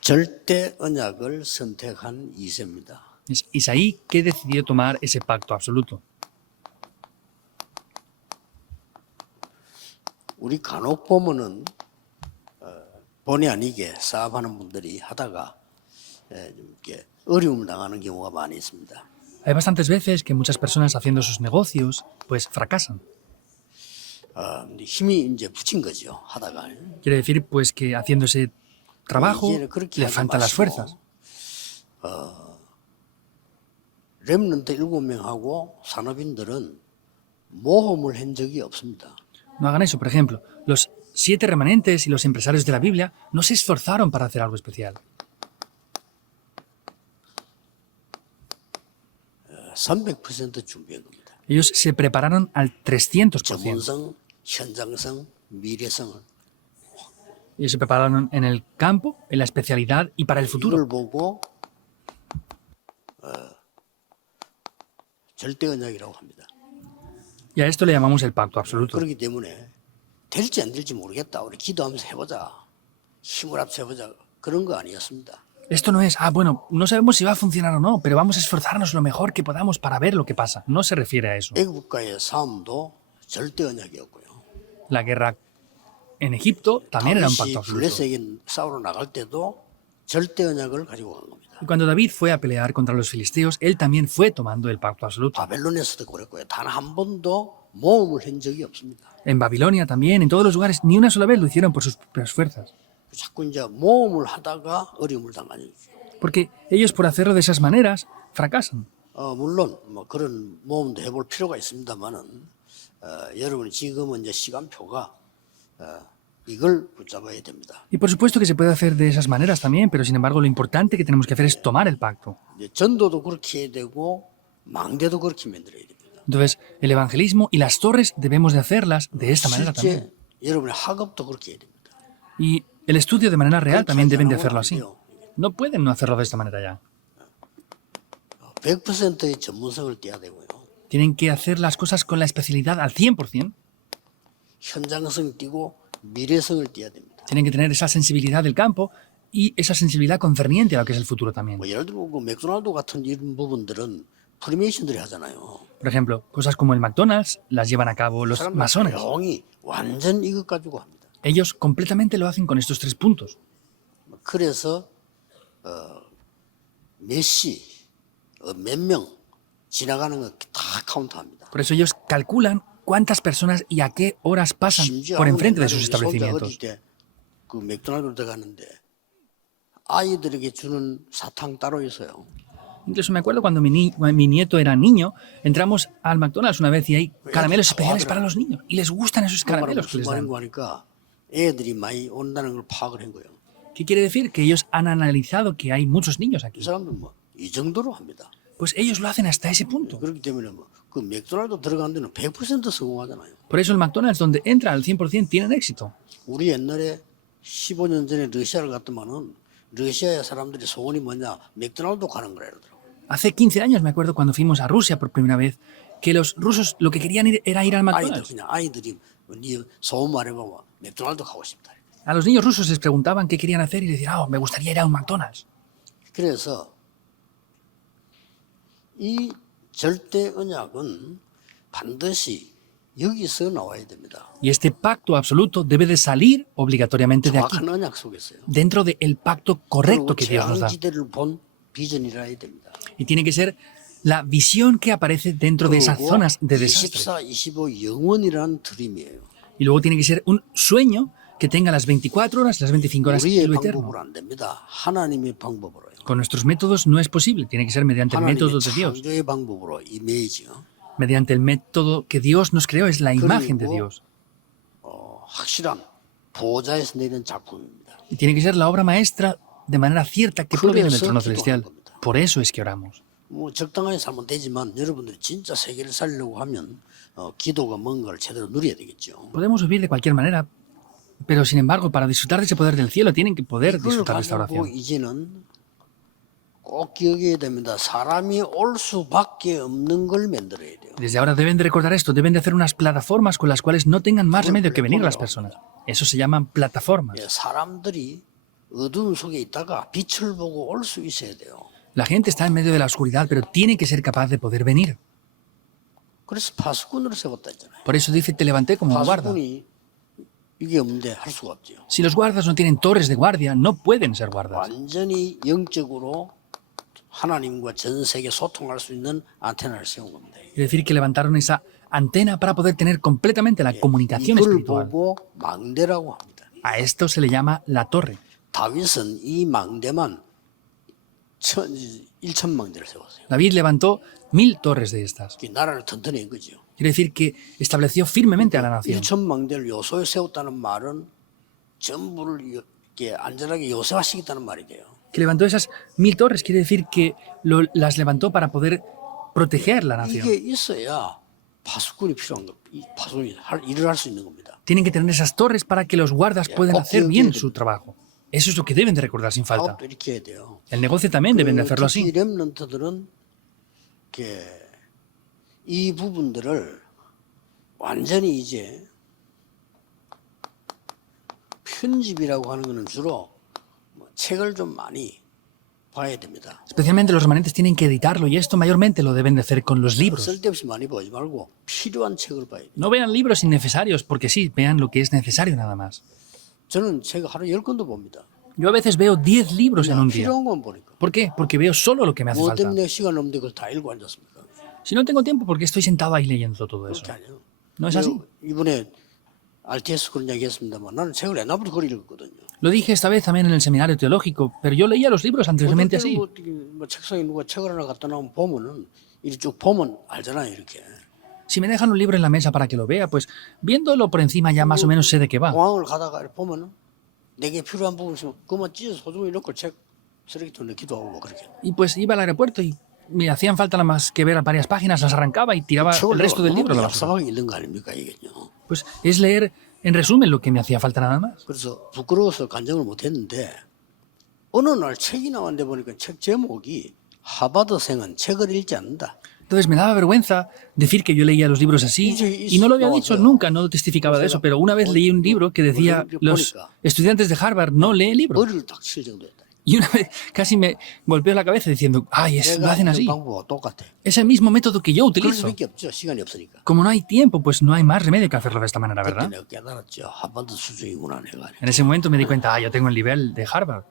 절대 언약을 선택한 2세입니다. Es Isaí que decidió tomar ese pacto absoluto. 우리 간혹 보면은 본의 아니게 사업하는 분들이 하다가 좀 이렇게 어려움을 당하는 경우가 많이 있습니다. Hay bastantes veces que muchas personas haciendo sus negocios pues fracasan. 근데 힘이 이제 붙인 거죠, 하다가. Quiere decir pues que haciendo ese trabajo 이제는 그렇게 le 하지 faltan las 마시고, fuerzas. 렘넌트 7명하고 산업인들은 모험을 한 적이 없습니다. No hagan eso. Por ejemplo, los 7 remanentes y los empresarios de la Biblia no se esforzaron para hacer algo especial. 300% 준비한 겁니다. Ellos se prepararon al 300%. 전문성, 현장성, 미래성을. Ellos se prepararon en el campo, en la especialidad y para el futuro. 이걸 보고 절대 언약이라고 합니다. Y a esto le llamamos el pacto absoluto. 그렇기 때문에 될지 안 될지 모르겠다. 우리 기도하면서 해보자. 힘을 합쳐 해보자. 그런 거 아니었습니다. Esto no es, bueno, no sabemos si va a funcionar o no, pero vamos a esforzarnos lo mejor que podamos para ver lo que pasa. No se refiere a eso. 애국과의 싸움도 절대 언약이었고요. La guerra en Egipto también era un 다윗이 pacto absoluto. 블레셋에게 싸우러 나갈 때도 절대 언약을 가지고 간 겁니다. Y cuando David fue a pelear contra los filisteos, él también fue tomando el pacto absoluto. 바벨론에서도 그랬고요. 단 한 번도 모험을 한 적이 없습니다. En Babilonia también, en todos los lugares, ni una sola vez lo hicieron por sus propias fuerzas. 자꾸 이제 모험을 하다가 어려움을 당하는 거죠. Porque ellos por hacerlo de esas maneras fracasan. 물론 뭐 그런 모험도 해볼 필요가 있습니다만은 여러분 지금은 이제 시간표가 이걸 붙잡아야 됩니다. Y por supuesto que se puede hacer de esas maneras también, pero sin embargo lo importante que tenemos que hacer es tomar el pacto. 이제 전도도 그렇게 해야 되고 망대도 그렇게 만들어야 됩니다. Entonces, el evangelismo y las torres debemos de hacerlas de esta manera también. 실제 여러분의 학업도 그렇게 해야 됩니다. Y el estudio de manera real también deben de hacerlo 안 así. 돼요. No pueden no hacerlo de esta manera ya. 100%의 전문성을 떼야 되고요. Tienen que hacer las cosas con la especialidad al 100%. 현장성 띄고 미래성을 띄어야 됩니다. Tienen que tener esa sensibilidad del campo y esa sensibilidad concerniente a lo que es el futuro también. 뭐 예를 들어 그 맥도날드 같은 이런 부분들은 프리메이션들이 하잖아요. Por ejemplo, cosas como el McDonald's las llevan a cabo los 사람들 masones. 조용히 완전 이것 가지고 합니다. Ellos completamente lo hacen con estos 3 puntos. 그래서 몇 시, 몇 명 지나가는 거 다 카운트합니다. Por eso ellos calculan cuántas personas y a qué horas pasan 심지어 por enfrente de 옛날에 sus 우리 손자 어릴 establecimientos. 때그 맥도날드 들어가는데 아이들에게 주는 사탕 따로 있어요. Incluso me acuerdo cuando mi nieto era niño, entramos al McDonald's una vez y hay caramelos especiales para los niños. Y les gustan esos caramelos que 무슨 les dan. 말인 거 하니까 애들이 많이 온다는 걸 파악을 한 거예요. ¿Qué quiere decir? Que ellos han analizado que hay muchos niños 이 aquí. 사람들 뭐 이 정도로 합니다. Pues ellos lo hacen hasta ese punto. 그렇기 때문에 뭐그 맥도날드 들어간 데는 100% 성공하잖아요. Por eso el McDonald's, donde entra al 100%, tienen éxito. 우리 옛날에 15년 전에 러시아를 갔더만은 러시아의 사람들이 소원이 뭐냐 맥도날드 가는 거라 그러더라고요. Hace 15 años me acuerdo cuando fuimos a Rusia por primera vez, que los rusos lo que querían era ir al McDonald's. 아이들이 네 소원 말해보면 맥도날드 가고 싶다. A los niños rusos les preguntaban qué querían hacer y les decían, me gustaría ir a un McDonald's. 그래서 이 절대 언약은 반드시 여기서 나와야 됩니다. Y este pacto absoluto debe de salir obligatoriamente de aquí, 정확한 언약 속에서요. dentro del pacto correcto 그리고 que Dios nos da. 재앙지대를 본 비전이라 해야 됩니다. Y tiene que ser la visión que aparece dentro de esas 그리고 zonas de desastre. 24, 25 영원이라는 드림이에요. Y luego tiene que ser un sueño que tenga las 24 horas, las 25 horas y 우리의 lo eterno. 방법으로 안 됩니다. 하나님의 방법으로요. Con nuestros métodos no es posible, tiene que ser mediante el 하나님의 método de Dios. 창조의 방법으로 이미지요. Mediante el método que Dios nos creó, es la imagen de Dios. 확실한 보좌에서 내린 작품입니다. Y tiene que ser la obra maestra de manera cierta que proviene del 그래서 trono 기도하는 celestial. 겁니다. Por eso es que oramos. 뭐 적당하게 살면 되지만 여러분들이 진짜 세계를 살려고 하면 기도가 뭔가를 제대로 누려야 되겠죠. Podemos vivir de cualquier manera, pero sin embargo, para disfrutar de ese poder del cielo, tienen que poder 이걸 disfrutar de esta 가지고 oración. 이제는 꼭 기억해야 됩니다. 사람이 올 수밖에 없는 걸 만들어야 돼요. Desde ahora deben de recordar esto, deben de hacer unas plataformas con las cuales no tengan más remedio que venir las personas. Eso se llaman plataformas. 사람들이 어두운 속에 있다가 빛을 보고 올 수 있어야 돼요. La gente está en medio de la oscuridad, pero tiene que ser capaz de poder venir. 그래서 파수꾼으로 세웠다 했잖아요. Por eso dice, te levanté como un guarda. 파수꾼이 이게 없는데 할 수가 없죠. Si los guardas no tienen torres de guardia, no pueden ser guardas. 완전히 영적으로 하나님과 전 세계 소통할 수 있는 안테나를 세운 겁니다. Quiere decir que levantaron esa antena para poder tener completamente la comunicación 이걸 espiritual. 보고 망대라고 합니다. A esto se le llama la torre. 다윗은 이 망대만 1,000망대를 세웠어요. David levantó 1000 torres de estas. 이 나라를 튼튼히 한 거죠. Quiere decir que estableció firmemente a la nación. 1,000망대를 요소에 세웠다는 말은 전부를 이렇게 안전하게 요새화시켰다는 말이 돼요. Que levantó esas 1000 torres quiere decir que las levantó para poder proteger la nación. 이게 있어야 파수꾼이 필요한 거, 이 파수꾼이 일을 할 수 있는 겁니다. Tienen que tener esas torres para que los guardas puedan hacer bien su trabajo. Eso es lo que deben de recordar sin falta. 사업도 이렇게 해야 돼요. El negocio también deben de hacerlo 특히 así. 렘넌트들은 이 부분들을 완전히 이제 편집이라고 하는 거는 주로 책을 좀 많이 봐야 됩니다. Especialmente los remanentes tienen que editarlo y esto mayormente lo deben de hacer con los libros. 쓸데없이 많이 보지 말고 필요한 책을 봐야 돼요. No vean libros innecesarios, porque sí, vean lo que es necesario nada más. 저는 책 하루 10권도 봅니다. Yo a veces veo 10 libros en un día. 필요한 건 보니까. ¿Por qué? Porque veo solo lo que me hace 뭐 falta. 때문에 시간 없는데 그걸 다 읽고 앉았습니까? Si no tengo tiempo, ¿por qué estoy sentado ahí leyendo todo eso? 그렇게 아니에요. No es así. 이번에 RTS 그런 이야기 했습니다만 나는 책을 옛날부터 그걸 읽었거든요. Lo dije esta vez también en el seminario teológico, pero yo leía los libros anteriormente así. 뭐 책상에 누가 책을 하나 갖다 놓으면 보면은 이렇게 쭉 보면 알잖아요, 이렇게. Si me dejan un libro en la mesa para que lo vea, pues viéndolo por encima ya más o menos sé de qué va. 공항을 가다가 이렇게 보면은 내게 필요한 부분 있으면 그만 찢어서 소중히 넣고 책 쓰레기통에 넣기도 하고 뭐 그렇게. Y pues iba al aeropuerto y me hacían falta nada más que ver varias páginas, las arrancaba y tiraba el resto del libro a la basura. 얍삽하게 읽는 거 아닙니까 이게요. Pues es leer en resumen lo que me hacía falta nada más. 그래서 부끄러워서 간증을 못했는데 어느 날 책이 나왔는데 보니까 책 제목이 하버드생은 책을 읽지 않는다. Entonces me daba vergüenza decir que yo leía los libros así y no lo había dicho nunca, no testificaba de eso, pero una vez leí un libro que decía los estudiantes de Harvard no leen libros. 머리를 딱 칠 정도였다. Y una vez casi me golpeó la cabeza diciendo, ay, lo hacen así. 방법과 똑같아. Es el mismo método que yo 그럴 utilizo. 수밖에 없죠. 시간이 없으니까. Como no hay tiempo, pues no hay más remedio que hacerlo de esta manera, 그때 ¿verdad? 내가 깨달았죠. 하버드 수준이구나 내가. En ese momento me di cuenta, yo tengo el nivel de Harvard.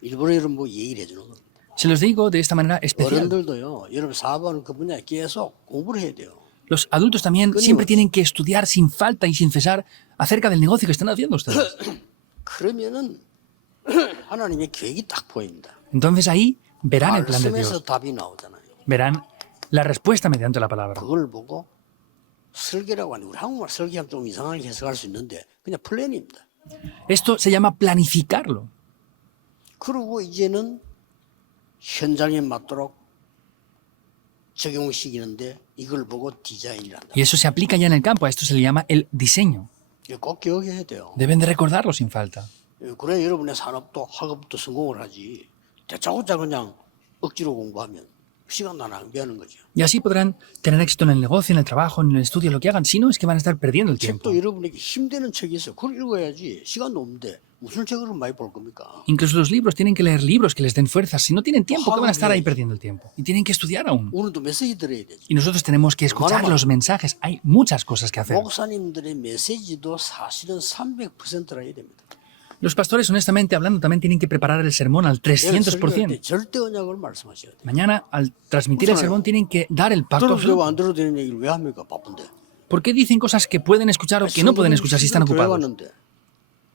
일본어 이런 뭐 얘기를 해주는 겁니다. Se los digo de esta manera especial. 어른들도요. 여러분 사업하는 그 분야에 계속 공부를 해야 돼요. Los adultos también siempre tienen que estudiar sin falta y sin cesar acerca del negocio que están haciendo ustedes. 그러면은 하나님의 계획이 딱 보입니다. Entonces ahí verán el plan de 말씀에서 Dios. 답이 나오잖아요. Verán la respuesta mediante la palabra. 그걸 보고 설계라고 하는데 우리 한국말 설계하면 좀 이상하게 해석할 수 있는데 그냥 플랜입니다. Esto se llama planificarlo. 그리고 이제는 현장에 맞도록 적용시키는데 이걸 보고 디자인을 한다. Y eso se aplica ya en el campo. A esto se le llama el diseño. 이거 꼭 기억해야 돼요. Deben de recordarlo sin falta. 그래 여러분의 산업도 학업도 성공을 하지. 대짜고짜 그냥 억지로 공부하면 시간 다 낭비하는 거죠. Y así podrán tener éxito en el negocio, en el trabajo, en el estudio, lo que hagan. Si no, es que van a estar perdiendo el tiempo. 책도 여러분에게 힘드는 책이 있어요. 그걸 읽어야지. 시간도 없는데 무슨 책을 많이 볼 겁니까? Incluso los libros tienen que leer libros que les den fuerzas. Si no tienen tiempo, ¿qué van a estar ahí perdiendo el tiempo? Y tienen que estudiar aún. 오늘도 메시지 들어야 되죠. Y nosotros tenemos que escuchar los mensajes. Hay muchas cosas que hacer. 목사님들의 메시지도 사실은 300%라 해야 됩니다. Los pastores, honestamente hablando, también tienen que preparar el sermón al 내일 설교할 때 300%. 절대 언약을 말씀하셔야 돼요. Mañana, al transmitir el sermón, tienen que dar el pacto 들어도 되고 absoluto. 안 들어도 되는 얘기를 왜 합니까? 바쁜데. ¿Por qué dicen cosas que pueden escuchar o que no pueden escuchar si están 교회 ocupados? 왔는데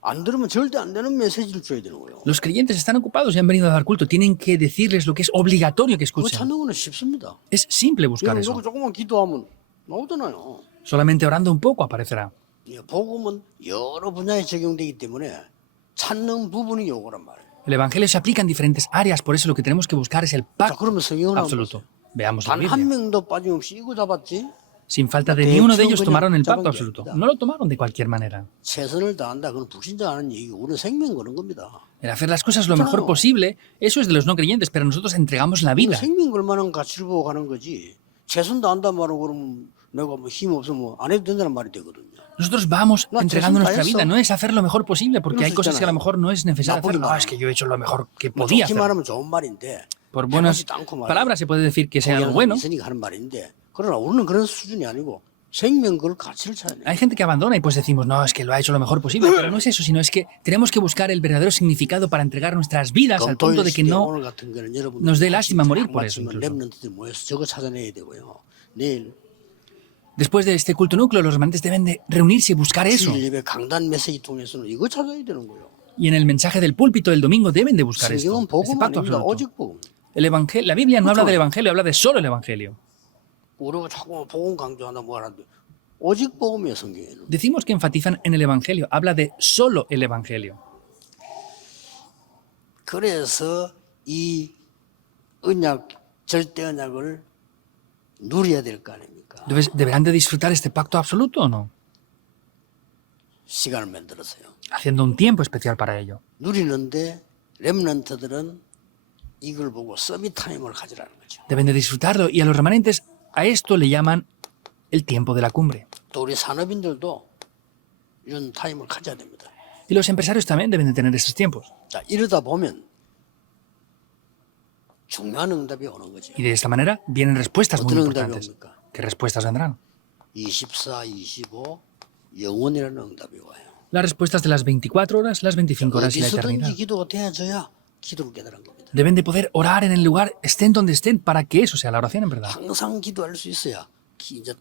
안 들으면 절대 안 되는 메시지를 줘야 되는 거예요. Los creyentes están ocupados y han venido a dar culto. Tienen que decirles lo que es obligatorio que 그거 escuchen. 찾는 거는 쉽습니다. Es simple buscar 여러분 eso. 놓고 조금만 기도하면 나오잖아요. Solamente orando un poco aparecerá. 예, 복음은 여러 분야에 적용되기 때문에 찾는 부분이 요거란 말이에요. El evangelio se aplica en diferentes áreas, por eso lo que tenemos que buscar es el 자, pacto 그러면 성경을 한번 absoluto. Veamos la 단 한 Biblia. 명도 빠짐없이 이거 잡았지? Sin falta de ni uno de ellos tomaron el pacto absoluto. No lo tomaron de cualquier manera. 최선을 다한다. 그건 불신자하는 얘기고 우리는 생명 거는 겁니다. El hacer las cosas lo mejor posible, eso es de los no creyentes, pero nosotros entregamos la vida. 생명 걸 만한 가치를 보고 가는 거지. 최선 다한다 말하고 그러면 내가 뭐 힘 없으면 안 해도 된다는 말이 되거든요. Nosotros vamos No, entregando Jesús nuestra para vida, eso. no es hacer lo mejor posible, porque hay cosas que a lo mejor no es necesario hacer. No, es que yo he hecho lo mejor que 뭐 podía 좋게 hacer. 말하면 좋은 말인데 Por buenas 해보지도 않고 말이야. palabras se puede decir que sea algo bueno. 있으니까 하는 말인데 그러나 우리는 그런 수준이 아니고 생명 그 가치를 찾아야 돼. Hay gente que abandona y pues decimos, no, es que lo ha hecho lo mejor posible, pero no es eso, sino es que tenemos que buscar el verdadero significado para entregar nuestras vidas al punto de que no 오늘 같은 거는 여러분들 nos dé lástima morir por eso. Incluso. 렘넌트들 모여서 저거 찾아내야 되고요. 내일 Después de este culto núcleo, los remanentes deben de reunirse y buscar eso. 주일 예배 강단 메시지 통해서는 이거 찾아야 되는 거예요. Y en el mensaje del púlpito del domingo deben de buscar esto, 성경은 este 복음 pacto 아닙니다. absoluto. 오직 복음. El evangelio, la Biblia no habla del evangelio, habla de solo el evangelio. 우리가 자꾸 복음 강조한다 뭐 하는데 오직 복음이에요 성경에는. Decimos que enfatizan en el evangelio, habla de solo el evangelio. 그래서 이 언약 절대 언약을 누려야 될 거 아닙니까? Entonces, ¿deberán de disfrutar este pacto absoluto o no? 시간을 만들었어요. Haciendo un tiempo especial para ello. 누리는데 렘넌트들은 이걸 보고 서밋 타임을 가지라는 거죠. Deben de disfrutarlo y a los remanentes a esto le llaman el tiempo de la cumbre. 또 우리 산업인들도 이런 타임을 가져야 됩니다. Y los empresarios también deben de tener estos tiempos. 자, 이러다 보면 중요한 응답이 오는 거죠. Y de esta manera vienen respuestas muy 어떤 응답이 importantes. 옵니까? ¿Qué respuestas vendrán? 24, 25 영원이라는 응답이 와요. Las respuestas de las 24 horas, las 25 horas y la eternidad. 어디서든지 기도가 되어져야 기도를 깨달은 겁니다. Deben de poder orar en el lugar, estén donde estén, para que eso sea la oración en verdad. 항상 기도할 수 있어야 이제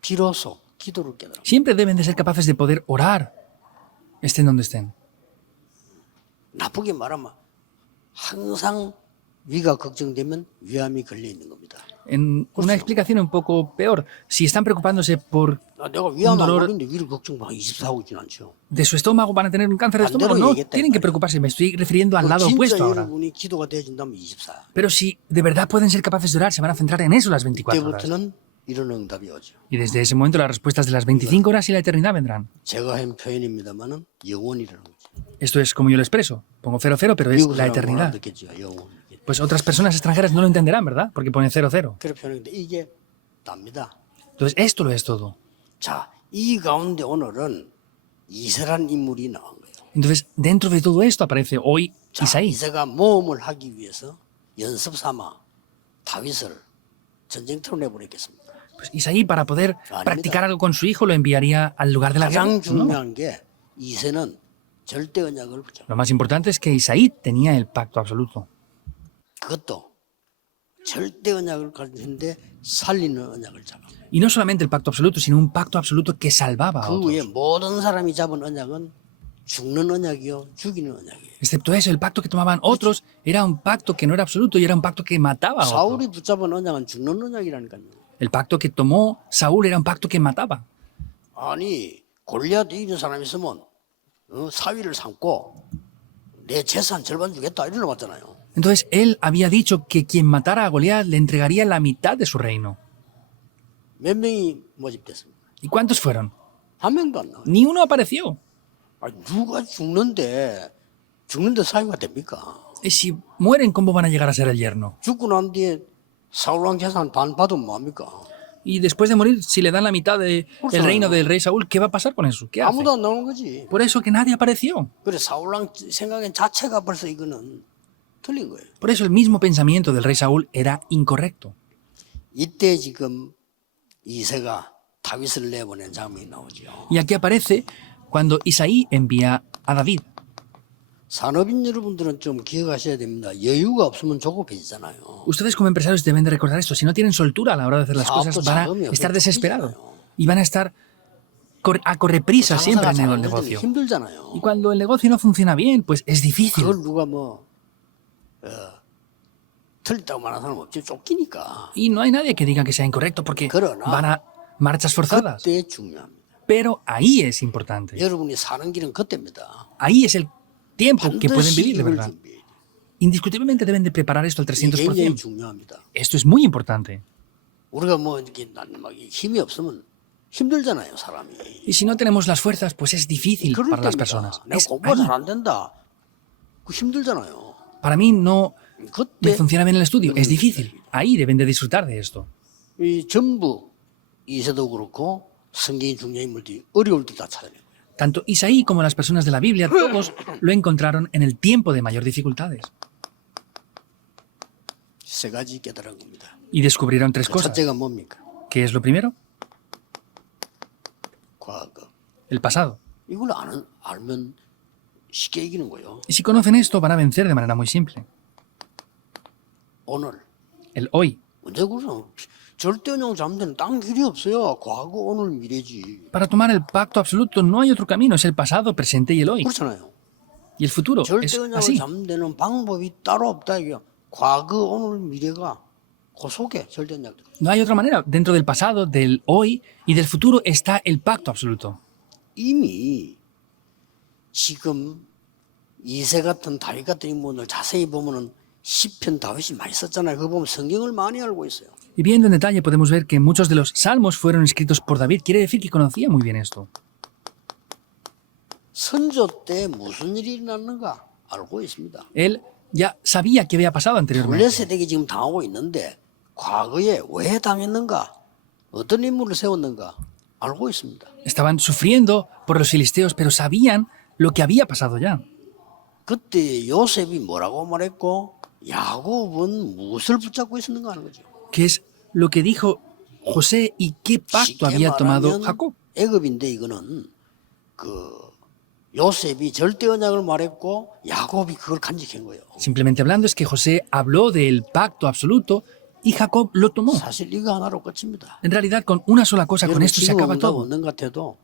비로소 기도를 깨달아. Siempre deben de ser capaces de poder orar, estén donde estén. 나쁘게 말하면 항상 위가 걱정되면 위암이 걸려 있는 겁니다. En una explicación un poco peor, si están preocupándose por 내가 위암 안 dolor- 걸리는데 위를 걱정만 24하고 있진 않죠. de su estómago van a tener un cáncer de estómago, no, tienen que preocuparse, me estoy refiriendo al lado 진짜 opuesto ahora. 여러분이 기도가 되어진다면 24. Pero si de verdad pueden ser capaces de orar, se van a centrar en eso las 24 horas. 그때부터는 이런 응답이 오죠. Y desde ese momento las respuestas de las 25 horas y la eternidad vendrán. 제가 한 표현입니다만은 영원이라는 거죠. Esto es como yo lo expreso. Pongo 00, pero es 미국 la 사람은 eternidad. 알아듣겠죠. 영원. Pues otras personas extranjeras no lo entenderán, ¿verdad? Porque pone 00. 그런 표현인데 이게 답니다. Entonces esto lo es todo. 자, 이 가운데 오늘은 이세라는 인물이 나온 거예요. Entonces dentro de todo esto aparece hoy 자, Isaí. 이세가 모험을 하기 위해서 연습 삼아 다윗을 전쟁터로 내보냈겠습니다. Pues Isaí, para poder Aníbal. practicar algo con su hijo, lo enviaría al lugar de la guerra. 가장 ¿no? 중요한 게 이세는 절대 언약을 붙여. Lo más importante es que Isaí tenía el pacto absoluto. 그것도 절대 언약을 가지는데 살리는 언약을 잡아. Y no solamente el pacto absoluto, sino un pacto absoluto que salvaba a 그 otros. 외에 모든 사람이 잡은 언약은 죽는 언약이요, 죽이는 언약이에요. Excepto eso, el pacto que tomaban otros era un pacto que no era absoluto y era un pacto que mataba a otros. 사울이 붙잡은 언약은 죽는 언약이라니까요. El pacto que tomó Saúl era un pacto que mataba. 아니 골리앗 이기는 사람이 있으면 사위를 삼고 내 재산 절반 주겠다 이러러 왔잖아요. Entonces él había dicho que quien matara a Goliat le entregaría la mitad de su reino. 몇 명이 모집됐습니까? ¿Y cuántos fueron? 한 명도 안 나와요. Ni uno apareció. 아니, 누가 죽는데 사위가 됩니까? Y si mueren, ¿cómo van a llegar a ser el yerno? 죽고 난 뒤에 사울왕 재산 반 받으면 뭐합니까? Y después de morir, si le dan la mitad del reino del rey Saúl, ¿qué va a pasar con eso? ¿Qué hace? 아무도 안 나오는 거지. Por eso que nadie apareció. 그래 사울왕 생각엔 자체가 벌써 이거는 틀린 거예요. Por eso el mismo pensamiento del rey Saúl era incorrecto. 이때 지금 이새가 다윗을 내보낸 장면이 나오죠. Y aquí aparece cuando Isaí envía a David. 산업인 여러분들은 좀 기억하셔야 됩니다. 여유가 없으면 조급해지잖아요. Ustedes como empresarios deben de recordar esto. Si no tienen soltura a la hora de hacer las cosas, van a estar desesperados. Y van a estar a correprisa siempre en el negocio. 힘들잖아요. Y cuando el negocio no funciona bien, pues es difícil. 그걸 누가 틀렸다고 말하는 사람 없지. 쫓기니까. Y no hay nadie que diga que sea incorrecto porque van a marchas forzadas. 그때 중요합니다. Pero ahí es importante. 여러분이 사는 길은 그때입니다. Ahí es el tiempo que pueden 반드시 vivir de 이걸 verdad. 준비해야 돼요. Indiscutiblemente deben de preparar esto al 이게 굉장히 300%. 중요합니다. Esto es muy importante. 우리가 뭐 이렇게 막 힘이 없으면 힘들잖아요, 사람이. Y si no tenemos las fuerzas, pues es difícil 그럴 para las 때입니다. personas. 내가 Es 공부가 ahí. 잘 안 된다. 그 힘들잖아요. Para mí no me 그때 funciona bien el estudio. Es difícil. Ahí deben de disfrutar de esto. 이 전부 이세도 그렇고 성경의 중요인물들이 어려울 때 다 찾아낸 거예요. Tanto Isaí como las personas de la Biblia, todos lo encontraron en el tiempo de mayor dificultades. 세 가지 깨달은 겁니다. Y descubrieron tres cosas. 첫째가 뭡니까? ¿Qué es lo primero? 과거. El pasado. 이걸 알면 쉽게 이기는 거예요. Y si conocen esto, van a vencer de manera muy simple. 오늘. El hoy. 언제 그러죠? 절대 언약 잡는 데는 딴 길이 없어요. 과거, 오늘, 미래지. Para tomar el pacto absoluto no hay otro camino, es el pasado, presente y el hoy. 그렇잖아요. Y el futuro es 절대 언약을 así. 잡는 데는 방법이 따로 없다 이게. 과거, 오늘, 미래가 그 속에 절대 언약들. No hay otra manera. Dentro del pasado, del hoy y del futuro está el pacto absoluto. 이미 지금 이세 같은 다윗 같은 인물을 자세히 보면은 시편 다윗이 많이 썼잖아요. 그거 보면 성경을 많이 알고 있어요. Y viendo en detalle podemos ver que muchos de los salmos fueron escritos por David. Quiere decir que conocía muy bien esto. 선조 때 무슨 일이 일어났는가 알고 있습니다. Él ya sabía qué había pasado anteriormente. 블레셋에게 지금 당하고 있는데 과거에 왜 당했는가, 어떤 인물을 세웠는가 알고 있습니다. Estaban sufriendo por los filisteos, pero sabían lo que había pasado ya. 그때 요셉이 뭐라고 말했고 야곱은 무엇을 붙잡고 있었는가 하는 거죠. ¿Qué es lo que dijo José y qué pacto había tomado Jacob? 애굽인데 이거는 그 요셉이 절대 언약을 말했고 야곱이 그걸 간직한 거예요. Simplemente hablando es que José habló del pacto absoluto y Jacob lo tomó. 사실 이거 하나로 끝입니다. En realidad, con una sola cosa, con 여러분 esto se 지금 acaba 응답 todo. 없는 것 같아도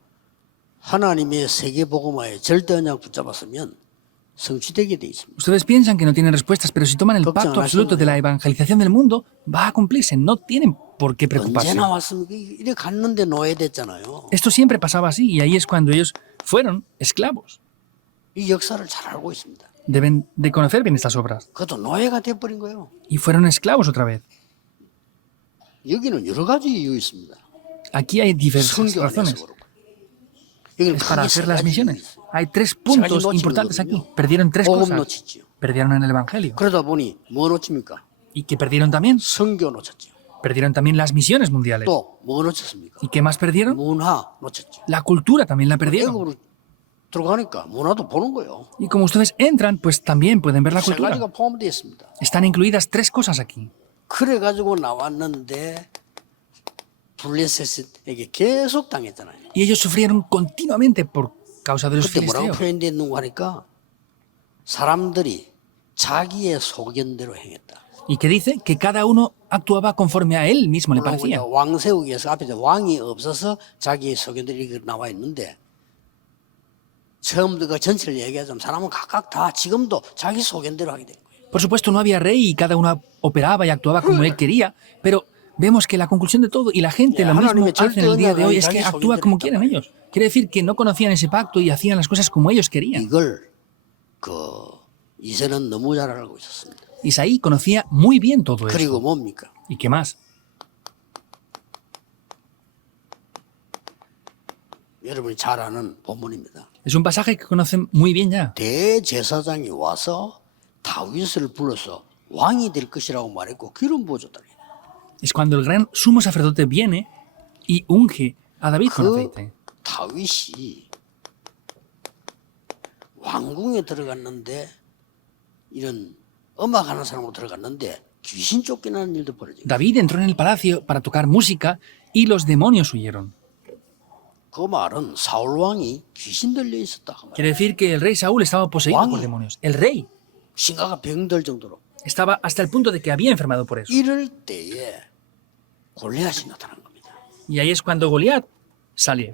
하나님의 세계 복음화에 절대 언약 붙잡았으면 성취되게 돼 있습니다. Ustedes piensan que no tienen respuestas, pero si toman el 걱정 pacto 안 absoluto de la evangelización del mundo, va a cumplirse. No tienen por qué preocuparse. 언제 나왔습니까? 이래 갔는데 노예됐잖아요. Esto siempre pasaba así y ahí es cuando ellos fueron esclavos. 이 역사를 잘 알고 있습니다. Deben de conocer bien estas obras. 그것도 노예가 돼버린 거예요. Y fueron esclavos otra vez. 여기는 여러 가지 이유 있습니다. Aquí hay diversas 성교 안에서 razones. 그렇고. 여기는 Es para 크게 세 hacer las 가지 misiones. 이유 있어요. Hay tres 세 가지 puntos 놓치는 importantes aquí. 거거든요. Perdieron tres 복음 cosas. 놓쳤지요. Perdieron en el Evangelio. 그러다 보니 뭐 놓칩니까? ¿Y qué perdieron también? 성교 놓쳤지요. Perdieron también las misiones mundiales. 또 뭐 놓쳤습니까? ¿Y qué más perdieron? 문화 놓쳤죠. La cultura también la perdieron. 애굽으로 들어가니까 문화도 보는 거예요. Y como ustedes entran, pues también pueden ver la 세 cultura. 가지가 포함되어 있습니다. Están incluidas tres cosas aquí. 그래 가지고 나왔는데 블레셋에게 계속 당했잖아요. Y ellos sufrieron continuamente por causa de los 그때 뭐라고 filisteos. 표현됐는가 하니까 사람들이 자기의 소견대로 행했다. Y que dice que cada uno actuaba conforme a él mismo le 물론 parecía. 우리가 왕 세우기 위해서 앞에 왕이 없어서 자기의 소견대로 이렇게 나와 있는데 처음부터 그 전체를 얘기하자면 사람은 각각 다 지금도 자기 소견대로 하게 된 거예요. Por supuesto, no había rey y cada uno operaba y actuaba como él quería, pero vemos que la conclusión de todo y la gente lo mismo hace en el día de hoy es que actúa como quieren ellos. Quiere decir que no conocían ese pacto y hacían las cosas como ellos querían. 이걸 그 이세는 너무 잘 알고 있었습니다. Isaí conocía muy bien todo 그리고 esto. 뭡니까? ¿Y qué más? 여러분이 잘 아는 본문입니다. Es un pasaje que conocen muy bien ya. 대제사장이 와서 다윗을 불러서 왕이 될 것이라고 말했고 기름 부어줬다. Es cuando el gran sumo sacerdote viene y unge a David con 그 aceite. 다윗이 왕궁에 들어갔는데 이런 음악하는 사람으로 들어갔는데 귀신 쫓겨나는 일도 벌어지고 David entró en el palacio para tocar música y los demonios huyeron. 그 말은 사울 왕이 귀신 들려 있었다. 그 말. Quiere decir que el rey Saúl estaba poseído Juan. por demonios. El rey 심각한 병들 정도로 estaba hasta el punto de que había enfermado por eso. 이럴 때에 골리앗이 나타난 겁니다. Y ahí es cuando Goliat sale.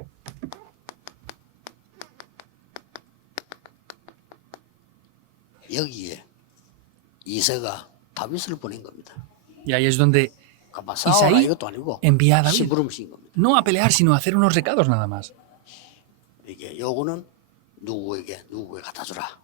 여기에 이세가 다윗을 보낸 겁니다. Y ahí es donde 그러니까 싸워라 Isaí 이것도 아니고 envía a David. 심부름신 겁니다. No a pelear, sino a hacer unos recados nada más. 이게 요거는 누구에게 갖다 주라.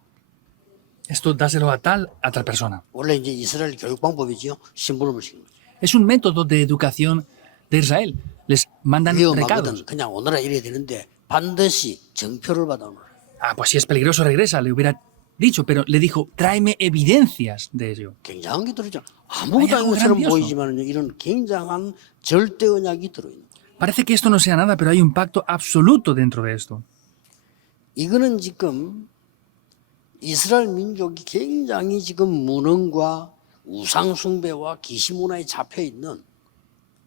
Esto dáselo a tal persona. 원래 이제 이스라엘 교육 방법이지요. 심부름을 시키는 거죠. Es un método de educación de Israel. Les mandan recados. 위험하거든. 그냥 오너라 이래야 되는데 반드시 정표를 받아오라. Ah, pues si es peligroso regresa, le hubiera dicho, pero le dijo, tráeme evidencias de ello. 굉장한 게 들어있잖아. 아무것도 Hay 아닌 algo 것처럼 grandioso. 보이지만 이런 굉장한 절대 언약이 들어있는 거예요. Parece que esto no sea nada, pero hay un pacto absoluto dentro de esto. 이거는 지금 이스라엘 민족이 굉장히 지금 무능과 우상 숭배와 귀신 문화에 잡혀 있는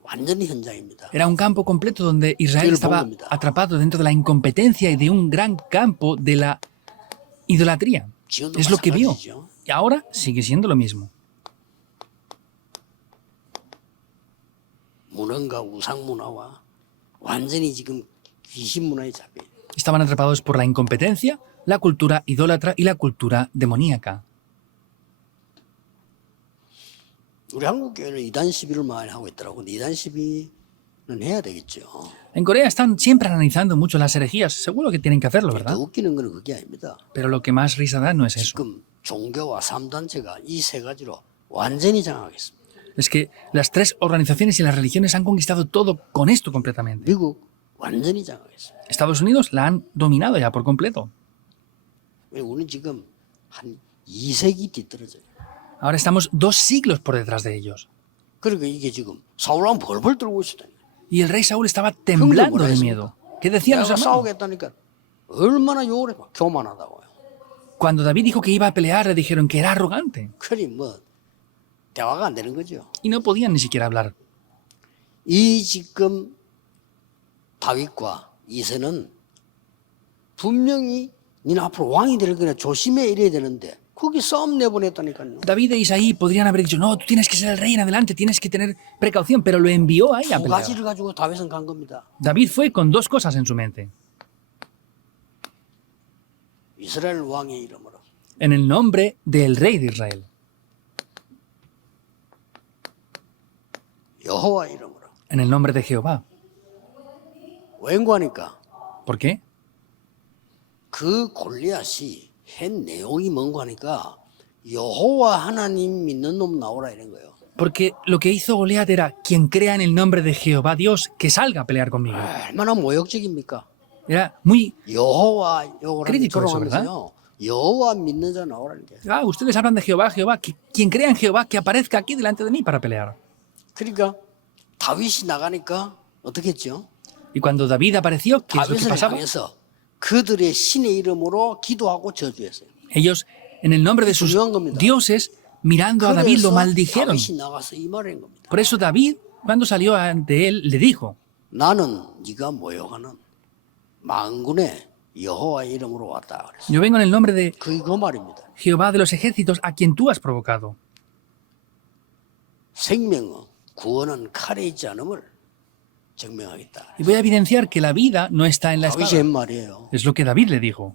완전히 현장입니다. Era un campo completo donde Israel estaba atrapado dentro de la incompetencia y de un gran campo de la idolatría. 지금도 Es lo que vio. 마찬가지죠. Y ahora sigue siendo lo mismo. 무능과 우상 문화와 완전히 지금 귀신 문화에 잡혀 있는. Estaban atrapados por la incompetencia, la cultura idólatra y la cultura demoníaca. 우리 한국 교회는 이단 시비를 많이 하고 있더라고. 근데 이단 시비는 해야 되겠죠. En Corea están siempre analizando mucho las herejías. Seguro que tienen que hacerlo, 더 ¿verdad? 웃기는 건 그게 아닙니다. Pero lo que más risa da no es eso. 지금 종교와 삼단체가 이 세 가지로 완전히 장악했습니다. Es que las tres organizaciones y las religiones han conquistado todo con esto completamente. 미국 완전히 장악했습니다. Estados Unidos la han dominado ya por completo. 우리는 지금 한 2세기 뒤떨어져요. Ahora estamos 2 siglos por detrás de ellos. 그러니까 이게 지금 사울왕 벌벌 떨고 있었다. Y el rey Saúl estaba temblando de miedo. ¿Qué decían los 내가 hermanos? 싸우겠다니까 얼마나 욕을 해. 교만하다고요. Cuando David dijo que iba a pelear, le dijeron que era arrogante. 그리 뭐 대화가 안 되는 거죠. Y no podían ni siquiera hablar. 이 지금 다윗과 이세는 분명히 니는 앞으로 왕이 될 거냐 조심해 이래야 되는데 거기 싸움 내보냈다니까요. David e Isaí podrían haber dicho, no, tú tienes que ser el rey en adelante, tienes que tener precaución, pero lo envió ahí a 두 pelear. 가지를 가지고 다윗은 간 겁니다. David fue con 2 cosas en su mente. 이스라엘 왕의 이름으로 En el nombre del rey de Israel. 여호와 이름으로. En el nombre de Jehová. 왠고하니까 ¿Por qué? 그 골리앗이 한 내용이 뭔고 하니까 여호와 하나님 믿는 놈 나오라 이런 거예요. Porque lo que hizo Goliat era, quien crea en el nombre de Jehová Dios, que salga a pelear conmigo. 얼마나 모욕적입니까? Era muy... 여호와 여호라는 Crítico eso, 조롱하면서요. 여호와 믿는 자 나오라는 게. Ah, ustedes hablan de Jehová, Jehová, quien crea en Jehová, que aparezca aquí delante de mí para pelear. 그러니까 다윗이 나가니까 어떻게 했죠? Y cuando David apareció, ¿qué es lo que 다윗을 pasaba? 향해서 그들의 신의 이름으로 기도하고 저주했어요. Ellos, en el nombre de sus dioses, mirando a David, lo 그래서 maldijeron. 다윗이 나가서 이 말을 한 겁니다. Por eso David, cuando salió ante él, le dijo, 나는 네가 모욕하는 만군의 여호와의 이름으로 왔다 그랬어요. yo vengo en el nombre de 그거 말입니다. Jehová de los ejércitos, a quien tú has provocado. 생명은 구원은 칼에 있지 않음을 증명하겠다. Y voy a evidenciar que la vida no está en la 다윗이 espada. 한 말이에요. Es lo que David le dijo.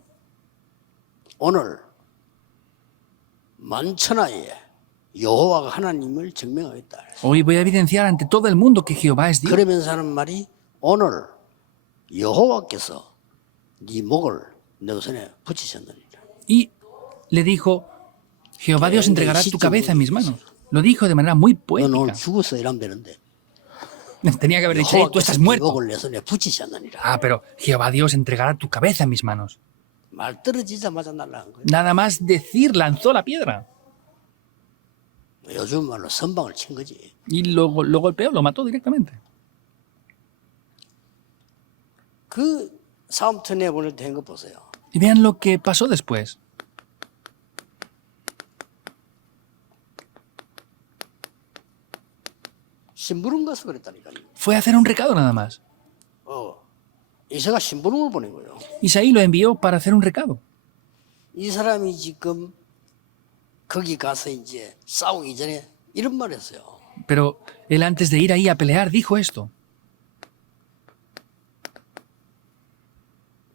오늘 만천하에 여호와가 하나님을 증명하겠다. Hoy voy a evidenciar ante todo el mundo que Jehová es Dios. 그러면서 하는 말이 오늘 여호와께서 네 목을 내 손에 붙이셨느니라. Y le dijo, Jehová Dios entregará tu cabeza en mis manos. Lo dijo de manera muy 넌 오늘 poética. 죽었어 이러면 되는데 Tenía que haber dicho, "Hey, tú 여호와께서 estás 네 muerto." 목을 내 손에 붙이셨느니라. Ah, pero Jehová Dios entregará tu cabeza en mis manos. 말 떨어지자마자 날라간 거예요. Nada más decir, lanzó la piedra. 요즘 말로 선방을 친 거지. Y lo golpeó, lo mató directamente. 그 싸움터 내보낼 때 한 거 보세요. Y vean lo que pasó después. 심부름 가서 그랬다니까요. Fue a hacer un recado nada más. 이세가 심부름을 보낸 거예요. Isaí lo envió para hacer un recado. 이 사람이 지금 거기 가서 이제 싸우기 전에 이런 말 했어요. Pero él antes de ir ahí a pelear dijo esto.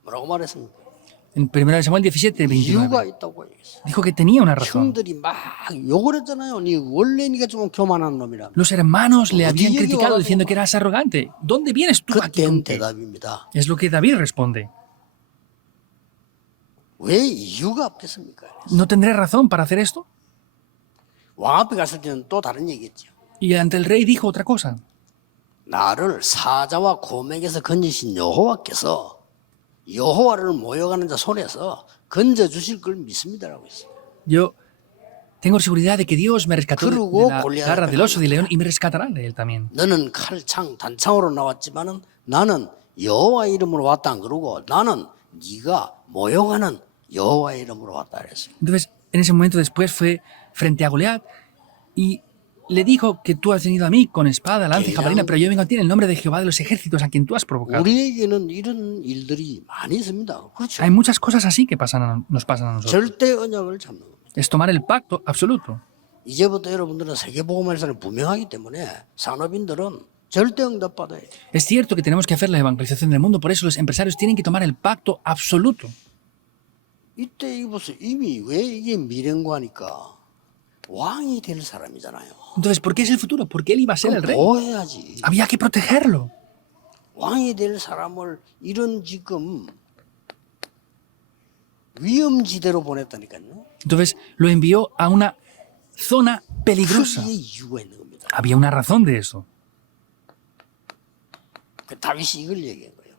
뭐라고 말했습니까? En 1 Samuel 17, 이유가 29. 있다고 얘기했어요. Dijo que tenía una razón. 형들이 막 욕을 했잖아요. 니 원래 니가 좀 교만한 놈이라. Los hermanos le habían Oye, criticado yo- diciendo que eras arrogante. ¿Dónde vienes tú aquí? 그땐 con qué? 대답입니다. Es lo que David responde. 왜 이유가 없겠습니까? ¿No tendré razón para hacer esto? 왕 앞에 갔을 때는 또 다른 얘기했죠. Y ante el rey dijo otra cosa. 나를 사자와 곰에게서 건지신 여호와께서 여호와를 모욕하는 자 손에서 건져 주실 걸 믿습니다라고 했어요. Yo Tengo seguridad de que Dios me rescató de 그러고 la 골리앗 garra 앞에 del oso y del león y me rescatará de él también. 너는 칼, 창, 단창으로 나왔지만은 나는 여호와 이름으로 왔다 안 그러고 나는 네가 모욕하는 여호와 이름으로 왔다 그랬어요. Entonces, en ese momento después fue frente a Goliat y le dijo que tú has venido a mí con espada, lanza y jabalina, pero yo vengo a ti en el nombre de Jehová de los ejércitos a quien tú has provocado. 우리에게는 이런 일들이 많이 있습니다. 그렇죠? Hay muchas cosas así que nos pasan a nosotros. 절대 언약을 잡는 겁니다. Es tomar el pacto absoluto. 이제부터 여러분들은 세계복음에서는 분명하기 때문에 산업인들은 절대 응답받아야 돼요. Es cierto que tenemos que hacer la evangelización del mundo, por eso los empresarios tienen que tomar el pacto absoluto. 이때 이거 보세요. 이미 왜 이게 미련과니까 왕이 될 사람이잖아요. Entonces, ¿por qué es el futuro? Porque él iba a ser el rey. 보호해야지. Había que protegerlo. 왕이 될 사람을 이런 지금 위험지대로 보냈다니까요. Entonces lo envió a una zona peligrosa. 크게 이유가 있는 겁니다. Había una razón de eso. 그 다윗이 이걸 얘기한 거예요.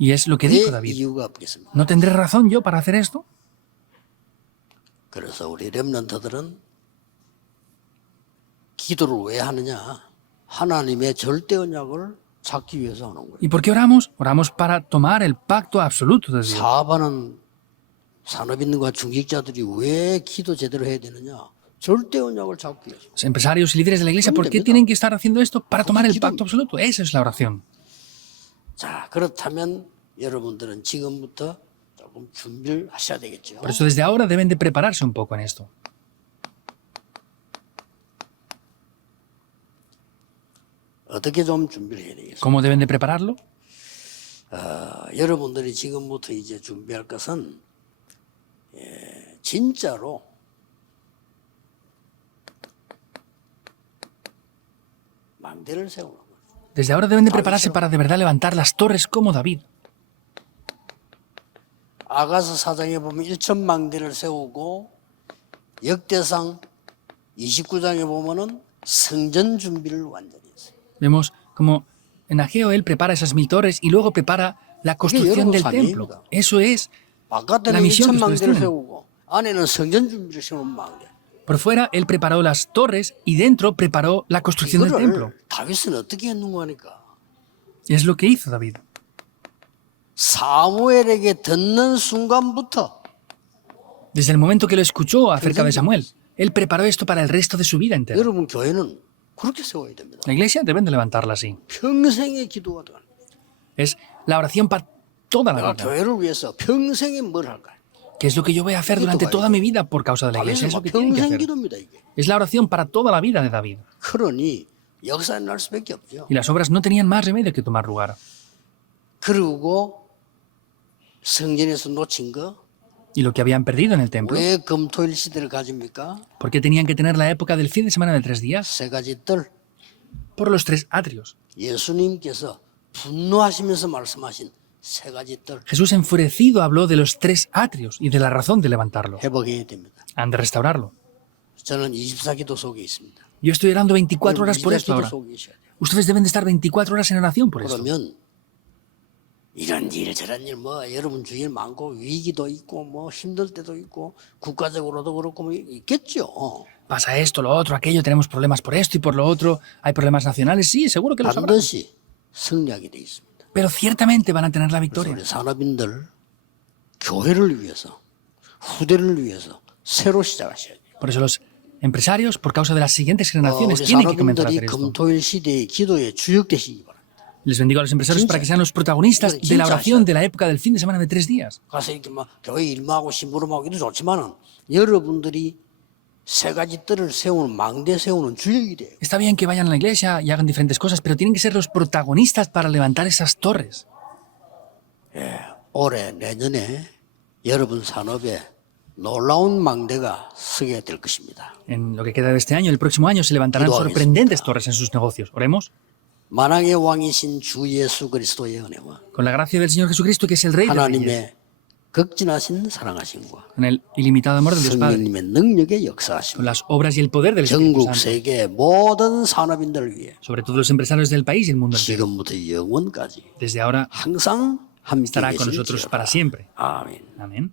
Y es lo que dijo 왜 David. 이유가 없겠습니까? ¿No tendré razón yo para hacer esto? 그래서 우리 렘넌트들은 기도를 왜 하느냐? 하나님의 절대 언약을 찾기 위해서 하는 거예요. ¿Y por qué oramos? Oramos para tomar el pacto absoluto de Dios. 사업하는 산업인과 중직자들이 왜 기도 제대로 해야 되느냐? 절대 언약을 찾기 위해서. Los empresarios y líderes de la iglesia, ¿por qué tienen que estar haciendo esto? Para tomar el pacto absoluto. Esa es la oración. 자, 그렇다면 여러분들은 지금부터 조금 준비를 하셔야 되겠죠. Por eso desde ahora deben de prepararse un poco en esto. 어떻게 좀 준비를 해야 되겠어요? ¿Cómo deben de prepararlo? 여러분들이 지금부터 이제 준비할 것은 진짜로 망대를 세우는 거예요. Desde ahora deben de prepararse para de verdad levantar las torres como David. 아가서 4장에 보면 1천 망대를 세우고 역대상 29장에 보면은 성전 준비를 완전히 했어요. Vemos como en Ageo él prepara esas 1000 torres y luego prepara la construcción del templo. Eso es 바깥에는 la misión 1천 que ustedes 망대를 tienen. 세우고 안에는 성전 준비를 세우는 망대. Por fuera él preparó las torres y dentro preparó la construcción del templo. 이거를 다윗은 어떻게 했는가 하니까 Y es lo que hizo David. 사무엘에게 듣는 순간부터 Desde el momento que lo escuchó acerca de Samuel, él preparó esto para el resto de su vida entera. 여러분 교회는 그렇게 세워야 됩니다. La iglesia deben de levantarla así. 평생의 기도가 돼. Es la oración para toda la 내가 vida. 교회를 위해서 평생에 뭘 할까? ¿Qué es lo que yo voy a hacer durante toda mi vida por causa de la iglesia? Es lo que tienen que 평생 hacer. 기도입니다 이게. Es la oración para toda la vida de David. 그러니 역사에 날 수밖에 없죠. Y las obras no tenían más remedio que tomar lugar. 그리고 성전에서 놓친 거 왜 Y lo que habían perdido en el templo, 금토일 시대를 가집니까? ¿por qué tenían que tener la época del fin de semana de 3 días? 세 가지 뜰. Por los 3 atrios. 예수님께서 분노하시면서 말씀하신 세 가지 뜰 Jesús enfurecido habló de los 3 atrios y de la razón de levantarlo. 회복해야 됩니다. Han de restaurarlo. 저는 24기도 속에 있습니다. Yo estoy orando 24 horas por esto 24기도 ahora. 속에 있어야 돼요. Ustedes deben de estar 24 horas en oración por esto. 그러면 이런 일 저런 일 뭐 여러분 주위에 많고 위기도 있고 뭐 힘들 때도 있고 국가적으로도 그렇고 뭐 있겠죠. Pasa esto, lo otro, aquello, tenemos problemas por esto y por lo otro, hay problemas nacionales, sí, seguro que los habrá. 반드시 승리하게 돼 있습니다. Pero ciertamente van a tener la victoria. 우리 산업인들 교회를 위해서 후대를 위해서 새로 시작하셔야 돼요. Por eso los empresarios, por causa de las siguientes generaciones, 우리 tienen que comenzar a 산업인들이 hacer esto. 금토일 시대의 기도에 주역되시기 바랍니다. Les bendigo a los empresarios para que sean los protagonistas de la oración de la época del fin de semana de 3 días. 가서 이렇게 막 교회 일하고 심부름하고 이도 좋지만은 여러분들이 세 가지 뜰을 세우는 망대 세우는 주역이 돼요. Está bien que vayan a la iglesia y hagan diferentes cosas, pero tienen que ser los protagonistas para levantar esas torres. 올해 내년에 여러분 산업에 놀라운 망대가 서게 될 것입니다. En lo que queda de este año, el próximo año, se levantarán sorprendentes torres en sus negocios. Oremos. 만왕의 왕이신 주 예수 그리스도의 은혜와 Con la gracia del Señor Jesucristo, que es el Rey de Reyes, 하나님의 극진하신 사랑하심과 con el ilimitado amor de Dios Padre, 성령님의 능력의 con 역사하심 las obras y el poder del Espíritu 전국 Santo, 세계 모든 산업인들을 위해 sobre todo los empresarios del país y el mundo entero. 지금부터 영원까지 Desde ahora 항상 함께 estará con nosotros 계실지어다. para siempre. 아멘. Amén.